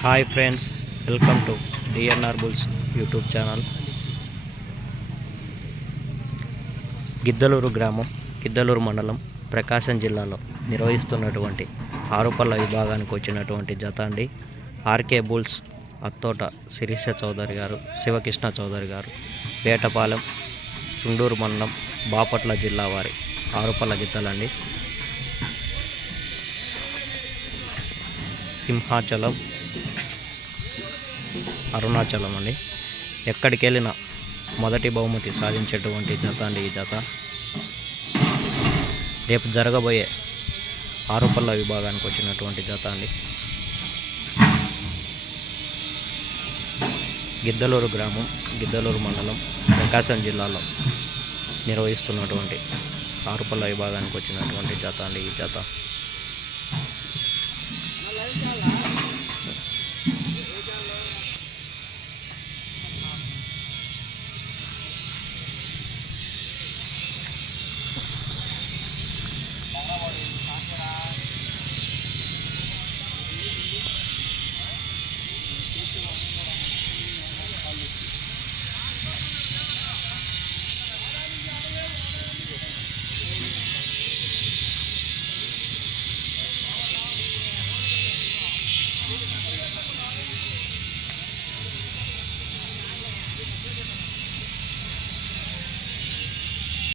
Hi friends welcome to DNR bulls YouTube channel. Giddaluru గ్రామం గిద్దలూరు మండలం ప్రకాశం జిల్లాలో నిర్వహిస్తున్నటువంటి ఆరుపల్ల విభాగానికి వచ్చినటువంటి జత అండి. ఆర్కే బుల్స్ అత్తోట శిరీష చౌదరి గారు శివకృష్ణ చౌదరి గారు పేటపాలెం చుండూరు మండలం బాపట్ల జిల్లా వారి ఆరుపల్ల గిద్దలండి. సింహాచలం అరుణాచలం అండి. ఎక్కడికి వెళ్ళినా మొదటి బహుమతి సాధించేటువంటి జత అండి ఈ జత. రేపు జరగబోయే ఆరుపల్ల విభాగానికి వచ్చినటువంటి జత అండి. గిద్దలూరు గ్రామం గిద్దలూరు మండలం ప్రకాశం జిల్లాలో నిర్వహిస్తున్నటువంటి ఆరుపల్ల విభాగానికి వచ్చినటువంటి జత అండి ఈ జత.